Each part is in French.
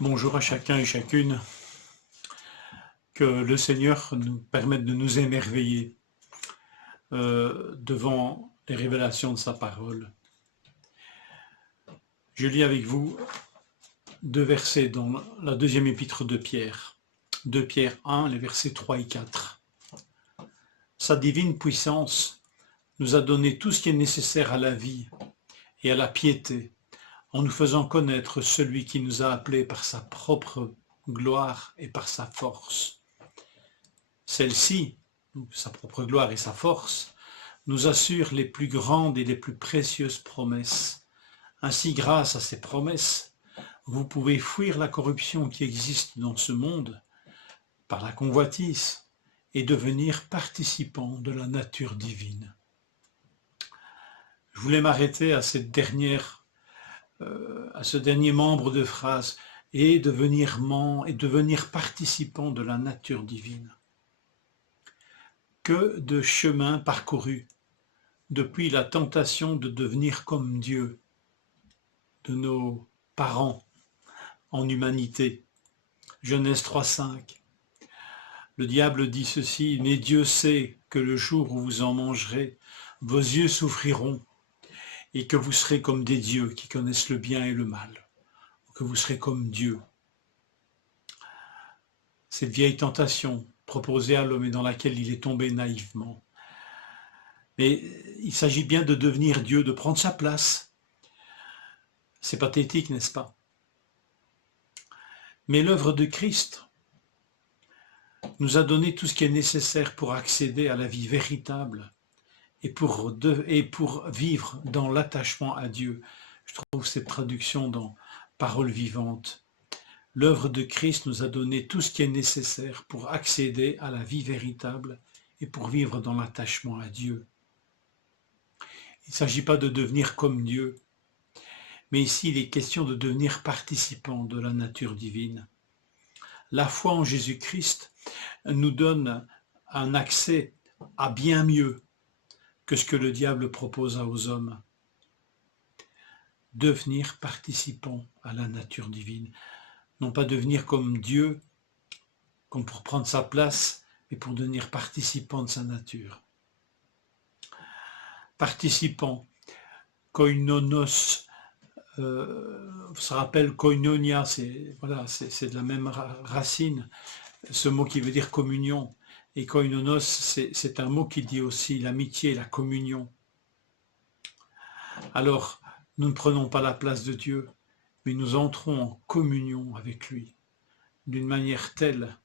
Bonjour à chacun et chacune, que le Seigneur nous permette de nous émerveiller devant les révélations de sa parole. Je lis avec vous deux versets dans la deuxième épître de Pierre, 2 Pierre 1, les versets 3 et 4. Sa divine puissance nous a donné tout ce qui est nécessaire à la vie et à la piété, en nous faisant connaître celui qui nous a appelés par sa propre gloire et par sa force. Celle-ci, sa propre gloire et sa force, nous assure les plus grandes et les plus précieuses promesses. Ainsi, grâce à ces promesses, vous pouvez fuir la corruption qui existe dans ce monde par la convoitise et devenir participant de la nature divine. Je voulais m'arrêter à ce dernier membre de phrase et devenir participant de la nature divine. Que de chemin parcouru depuis la tentation de devenir comme Dieu, de nos parents en humanité. Genèse 3,5. Le diable dit ceci, mais Dieu sait que le jour où vous en mangerez, vos yeux s'ouvriront et que vous serez comme des dieux qui connaissent le bien et le mal, que vous serez comme Dieu. Cette vieille tentation proposée à l'homme et dans laquelle il est tombé naïvement. Mais il s'agit bien de devenir Dieu, de prendre sa place. C'est pathétique, n'est-ce pas? Mais l'œuvre de Christ nous a donné tout ce qui est nécessaire pour accéder à la vie véritable et pour vivre dans l'attachement à Dieu. Je trouve cette traduction dans Parole vivante. L'œuvre de Christ nous a donné tout ce qui est nécessaire pour accéder à la vie véritable et pour vivre dans l'attachement à Dieu. Il ne s'agit pas de devenir comme Dieu, mais ici il est question de devenir participant de la nature divine. La foi en Jésus-Christ nous donne un accès à bien mieux que ce que le diable propose aux hommes. Devenir participant à la nature divine. Non pas devenir comme Dieu, comme pour prendre sa place, mais pour devenir participant de sa nature. Participant, koinonos, ça rappelle koinonia, c'est de la même racine, ce mot qui veut dire communion. Et koinonos, c'est un mot qui dit aussi l'amitié, la communion. Alors, nous ne prenons pas la place de Dieu, mais nous entrons en communion avec lui, d'une manière telle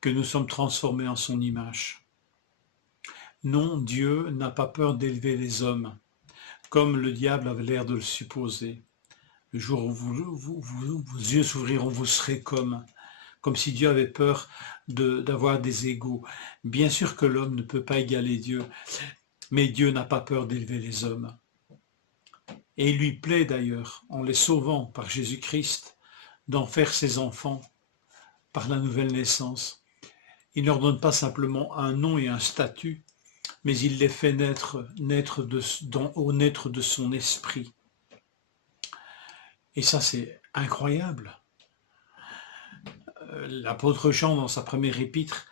que nous sommes transformés en son image. Non, Dieu n'a pas peur d'élever les hommes, comme le diable avait l'air de le supposer. Le jour où vos yeux s'ouvriront, vous serez comme si Dieu avait peur d'avoir des égaux. Bien sûr que l'homme ne peut pas égaler Dieu, mais Dieu n'a pas peur d'élever les hommes. Et il lui plaît d'ailleurs, en les sauvant par Jésus-Christ, d'en faire ses enfants par la nouvelle naissance. Il ne leur donne pas simplement un nom et un statut, mais il les fait naître de son esprit. Et ça, c'est incroyable. L'apôtre Jean, dans sa première épître,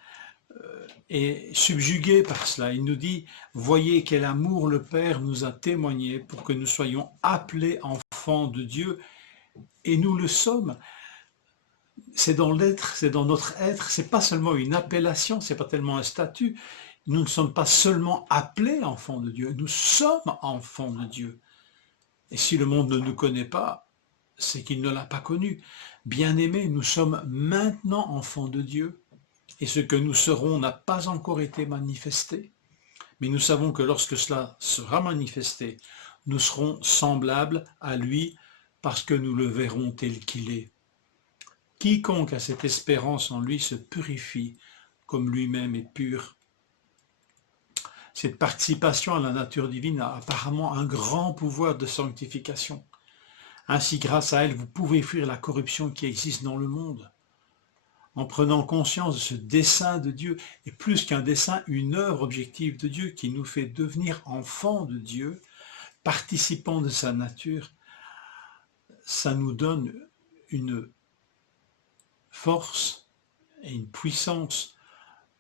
est subjugué par cela. Il nous dit, voyez quel amour le Père nous a témoigné pour que nous soyons appelés enfants de Dieu, et nous le sommes. C'est dans l'être, c'est dans notre être, c'est pas seulement une appellation, c'est pas tellement un statut. Nous ne sommes pas seulement appelés enfants de Dieu, nous sommes enfants de Dieu. Et si le monde ne nous connaît pas, c'est qu'il ne l'a pas connu. Bien-aimés, nous sommes maintenant enfants de Dieu, et ce que nous serons n'a pas encore été manifesté. Mais nous savons que lorsque cela sera manifesté, nous serons semblables à lui parce que nous le verrons tel qu'il est. Quiconque a cette espérance en lui se purifie comme lui-même est pur. Cette participation à la nature divine a apparemment un grand pouvoir de sanctification. Ainsi, grâce à elle, vous pouvez fuir la corruption qui existe dans le monde. En prenant conscience de ce dessein de Dieu, et plus qu'un dessein, une œuvre objective de Dieu qui nous fait devenir enfants de Dieu, participants de sa nature, ça nous donne une force et une puissance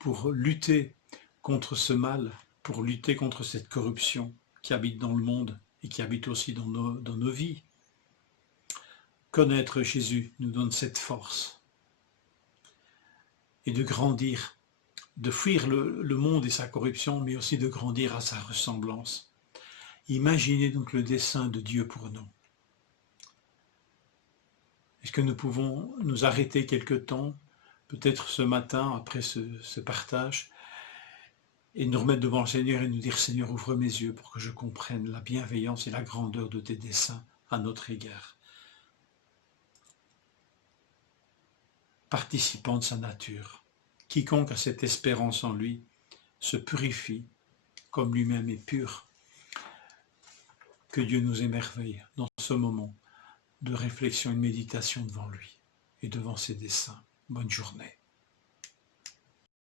pour lutter contre ce mal, pour lutter contre cette corruption qui habite dans le monde et qui habite aussi dans nos vies. Connaître Jésus nous donne cette force et de grandir, de fuir le monde et sa corruption, mais aussi de grandir à sa ressemblance. Imaginez donc le dessein de Dieu pour nous. Est-ce que nous pouvons nous arrêter quelque temps, peut-être ce matin, après ce partage, et nous remettre devant le Seigneur et nous dire, Seigneur, ouvre mes yeux pour que je comprenne la bienveillance et la grandeur de tes desseins à notre égard. Participant de sa nature, quiconque a cette espérance en lui se purifie comme lui-même est pur. Que Dieu nous émerveille dans ce moment de réflexion et de méditation devant lui et devant ses desseins. Bonne journée.